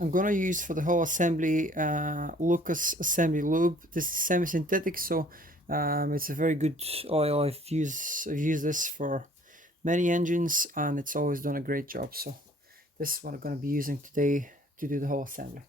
I'm gonna use for the whole assembly Lucas assembly lube. This is semi-synthetic, so it's a very good oil. I've used this for many engines, and it's always done a great job. So this is what I'm gonna be using today to do the whole assembly.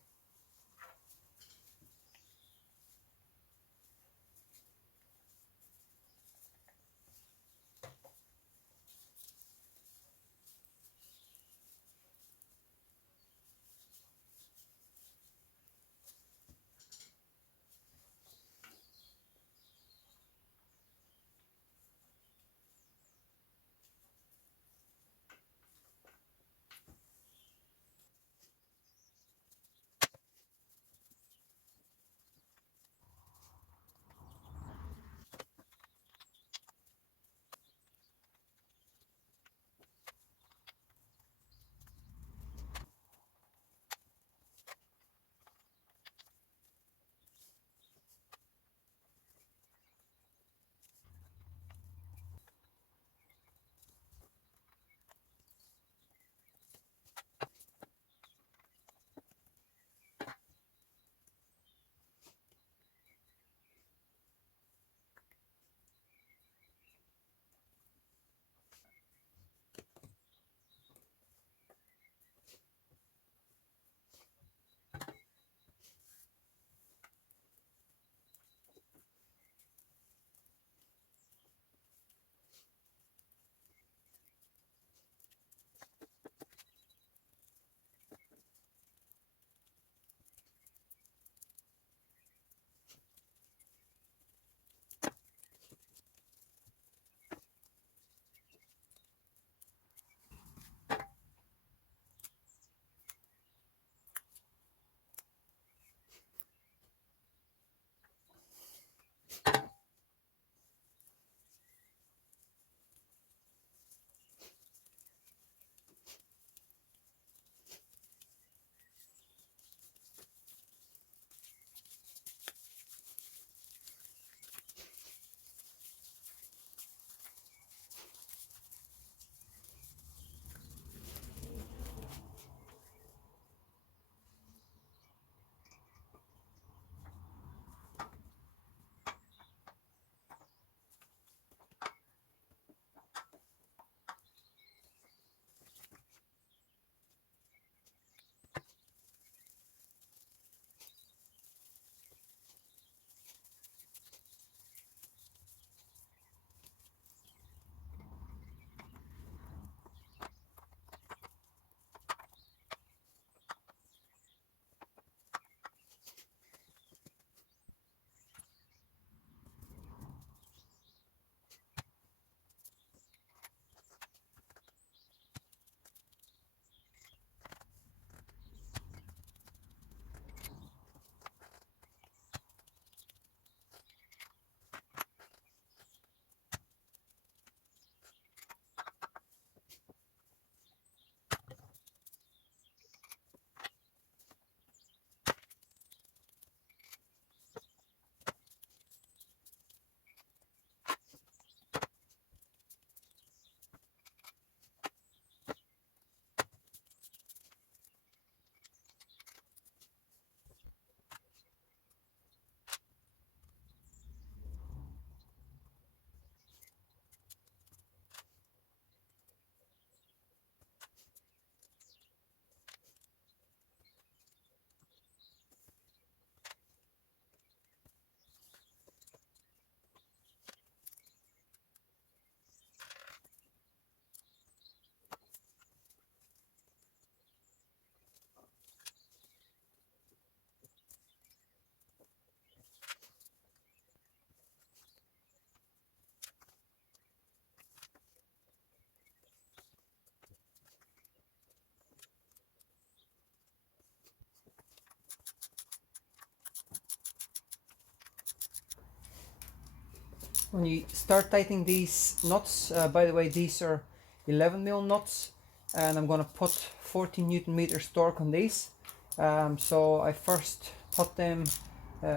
When you start tightening these nuts, by the way, these are 11 mil nuts, and I'm gonna put 14 Newton meters torque on these. So I first put them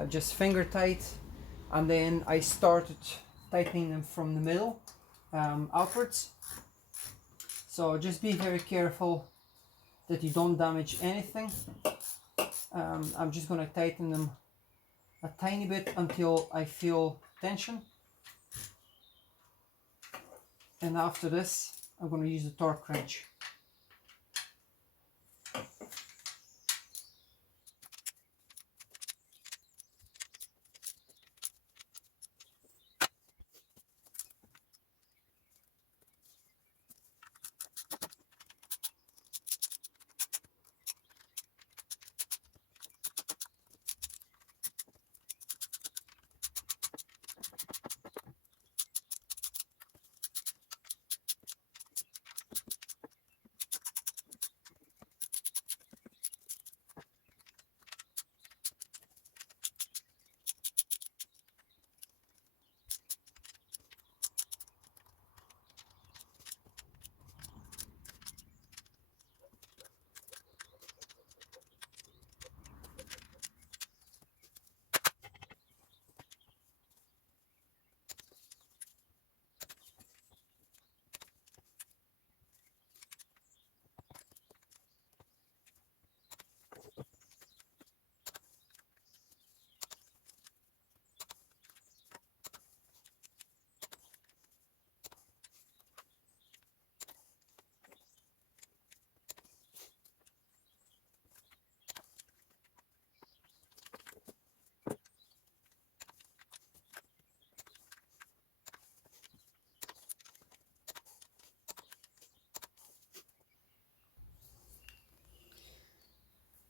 just finger tight, and then I started tightening them from the middle outwards. So just be very careful that you don't damage anything. I'm just going to tighten them a tiny bit until I feel tension. And after this, I'm going to use the torque wrench.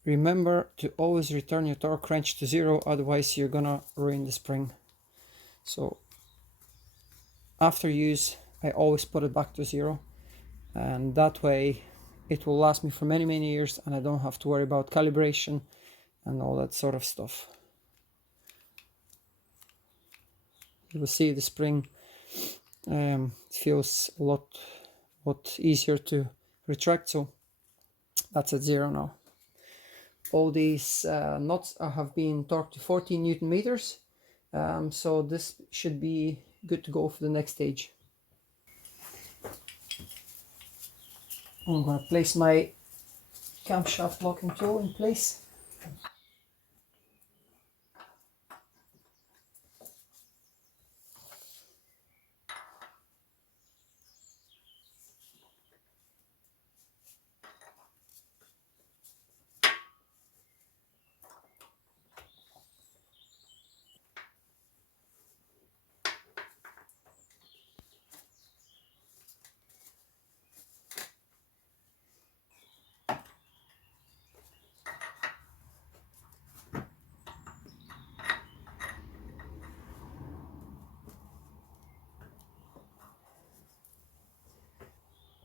Remember to always return your torque wrench to 0, otherwise you're gonna ruin the spring. So after use, I always put it back to 0, and that way it will last me for many years, and I don't have to worry about calibration and all that sort of stuff. You will see the spring feels a lot easier to retract, so that's at 0 now. All these nuts have been torqued to 14 Newton meters, so this should be good to go for the next stage. I'm going to place my camshaft locking tool in place.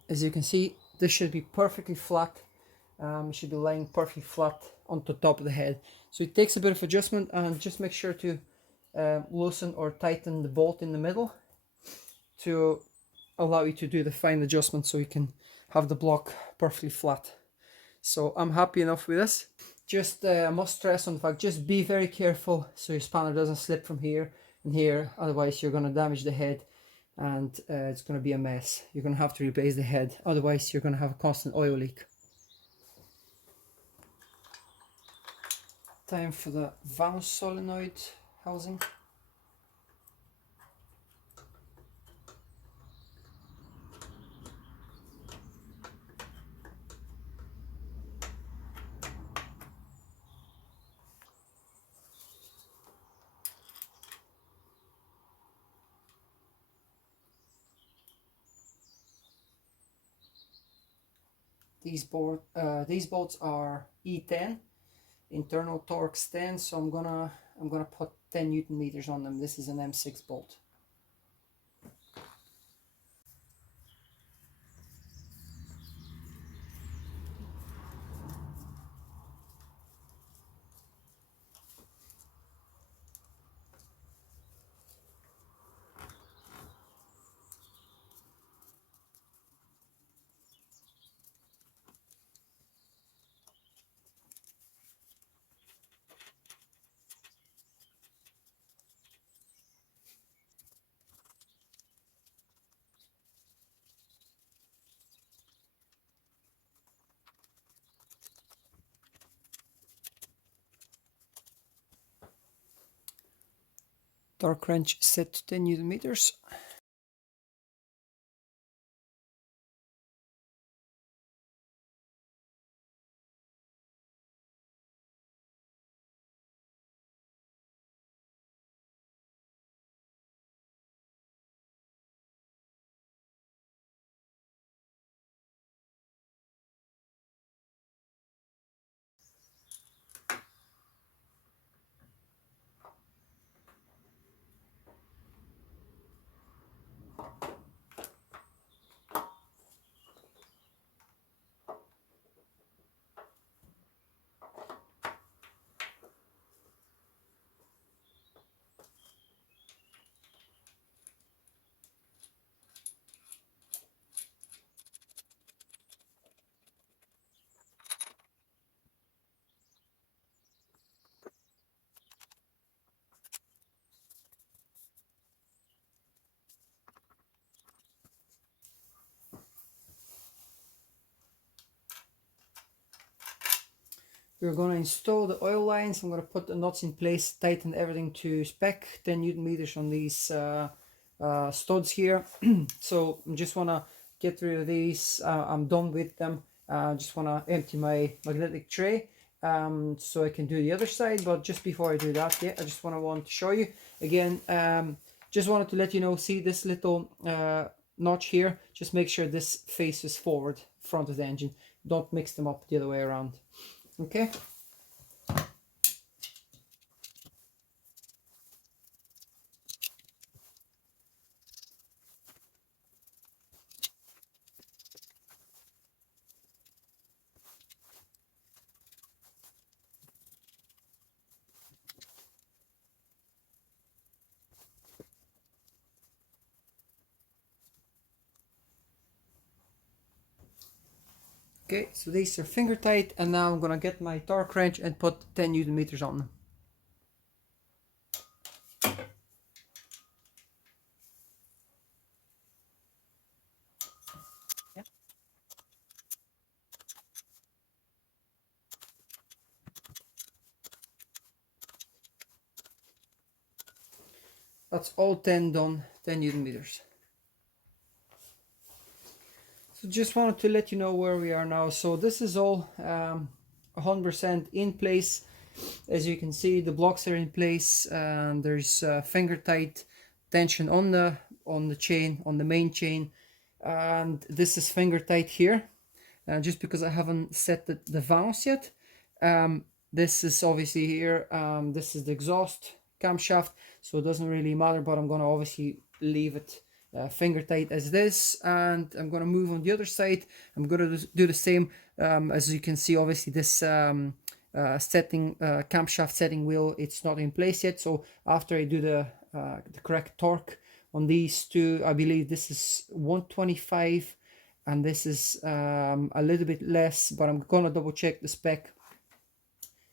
As you can see, this should be perfectly flat. It should be lying perfectly flat on the top of the head. So it takes a bit of adjustment, and just make sure to loosen or tighten the bolt in the middle to allow you to do the fine adjustment so you can have the block perfectly flat. So I'm happy enough with this. Just I must stress on the fact, just be very careful so your spanner doesn't slip from here and here, otherwise you're going to damage the head, and it's going to be a mess. You're going to have to replace the head, otherwise you're going to have a constant oil leak. Time for the vanos solenoid housing. These bolts are E10 internal torque stand, so I'm gonna put 10 Newton meters on them. This is an M6 bolt. Torque wrench set to 10 Newton meters. We're going to install the oil lines. I'm going to put the nuts in place, tighten everything to spec, 10 Newton meters on these studs here. So I just want to get rid of these. I'm done with them. Just want to empty my magnetic tray so I can do the other side. But just before I do that, yeah, I just want to show you again. Just wanted to let you know, see this little notch here? Just make sure this faces forward, front of the engine. Don't mix them up the other way around. Okay. Okay, so these are finger tight, and now I'm gonna get my torque wrench and put 10 Newton meters on them. Yeah. That's all 10 done, 10 Newton meters. So just wanted to let you know where we are now. So this is all 100% in place. As you can see, the blocks are in place, and there's finger tight tension on the chain, on the main chain, and this is finger tight here. Just because I haven't set the vanos yet. This is obviously here. This is the exhaust camshaft, so it doesn't really matter, but I'm going to obviously leave it finger tight as this, and I'm going to move on the other side. I'm going to do the same. As you can see, obviously this camshaft setting wheel, it's not in place yet, so after I do the correct torque on these two, I believe this is 125 and this is a little bit less, but I'm gonna double check the spec.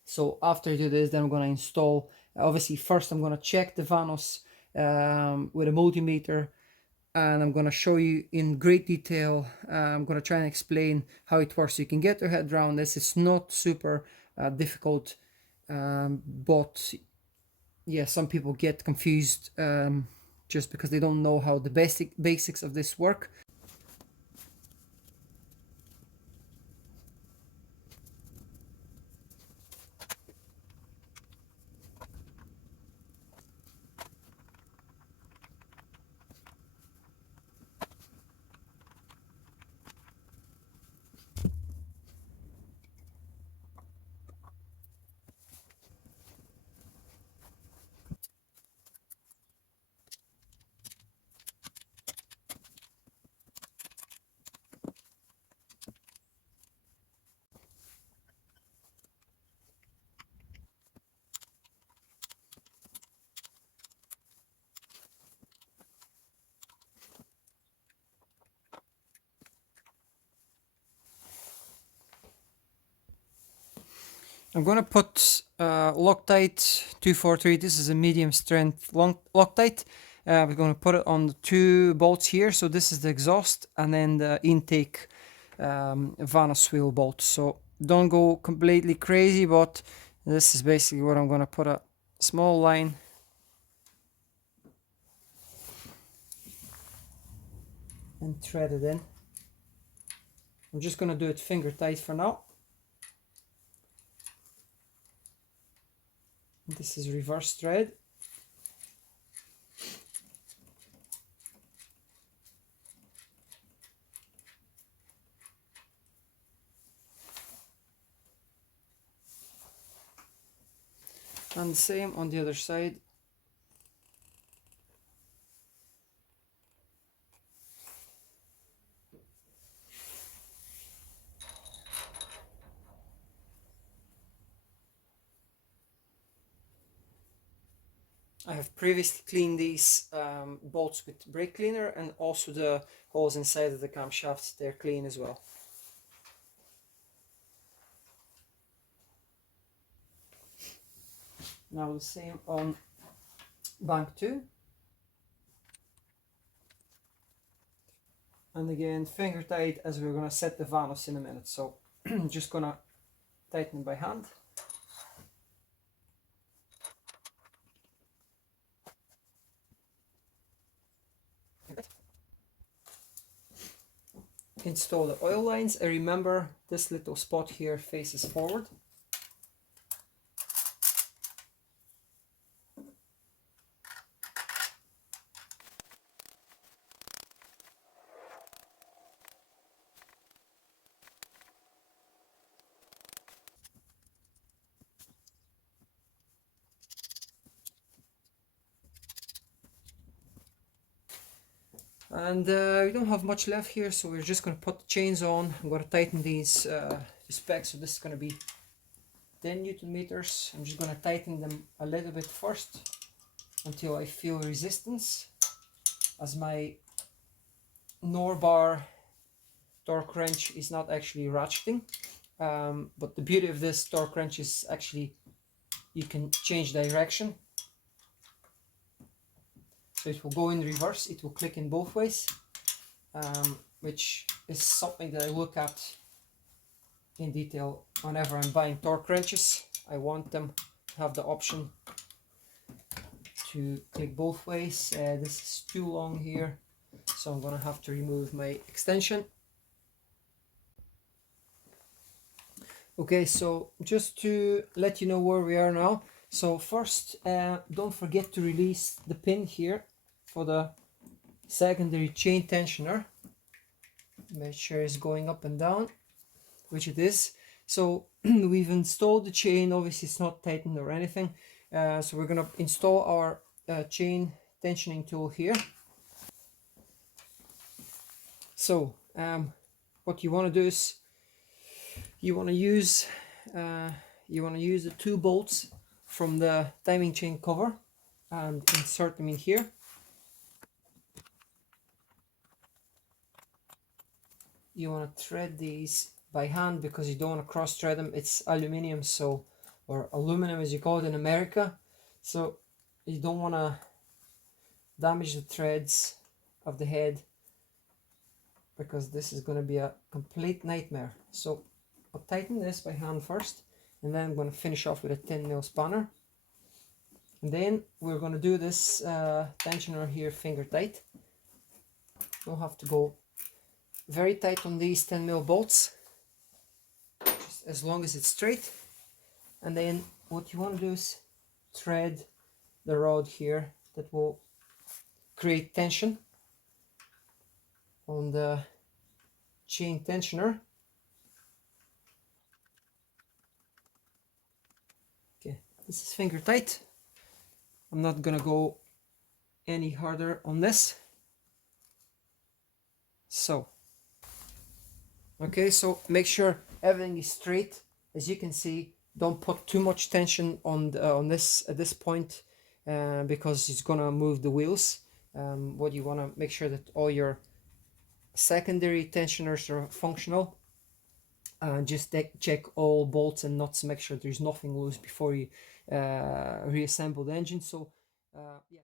So after I do this, then I'm gonna install, obviously first I'm gonna check the vanos with a multimeter, and I'm gonna show you in great detail. I'm gonna try and explain how it works so you can get your head around this. It's not super difficult, but yeah, some people get confused just because they don't know how the basics of this work. I'm gonna put Loctite 243. This is a medium strength Loctite. We're gonna put it on the two bolts here. So this is the exhaust, and then the intake vanos wheel bolt. So don't go completely crazy, but this is basically what I'm gonna put a small line and thread it in. I'm just going to do it finger tight for now. This is reverse thread. And the same on the other side. I have previously cleaned these bolts with brake cleaner, and also the holes inside of the camshafts, they're clean as well. Now the same on bank 2. And again, finger tight, as we're going to set the vanos in a minute. So just going to tighten by hand. Install the oil lines, and remember this little spot here faces forward. And we don't have much left here, so we're just going to put the chains on. I'm going to tighten these specs, so this is going to be 10 Newton meters. I'm just going to tighten them a little bit first until I feel resistance, as my Norbar torque wrench is not actually ratcheting. But the beauty of this torque wrench is actually you can change direction. So it will go in reverse, it will click in both ways, which is something that I look at in detail whenever I'm buying torque wrenches. I want them to have the option to click both ways. This is too long here, so I'm going to have to remove my extension. Okay, so just to let you know where we are now. So first, don't forget to release the pin here for the secondary chain tensioner. Make sure it's going up and down, which it is. So we've installed the chain. Obviously it's not tightened or anything. So we're going to install our chain tensioning tool here. So what you want to do is you want to use the 2 bolts from the timing chain cover and insert them in here. You want to thread these by hand because you don't want to cross thread them. It's aluminium, so, or aluminum as you call it in America, so you don't want to damage the threads of the head, because this is going to be a complete nightmare. So I'll tighten this by hand first, and then I'm going to finish off with a 10mm spanner. And then we're going to do this tensioner here finger tight. Don't have to go very tight on these 10mm bolts, just as long as it's straight. And then what you want to do is thread the rod here that will create tension on the chain tensioner. Okay, this is finger tight. I'm not gonna go any harder on this. So okay, so make sure everything is straight. As you can see, don't put too much tension on this at this point, because it's gonna move the wheels. What you want to make sure that all your secondary tensioners are functional. Just check all bolts and nuts, make sure there's nothing loose before you reassemble the engine. So yeah.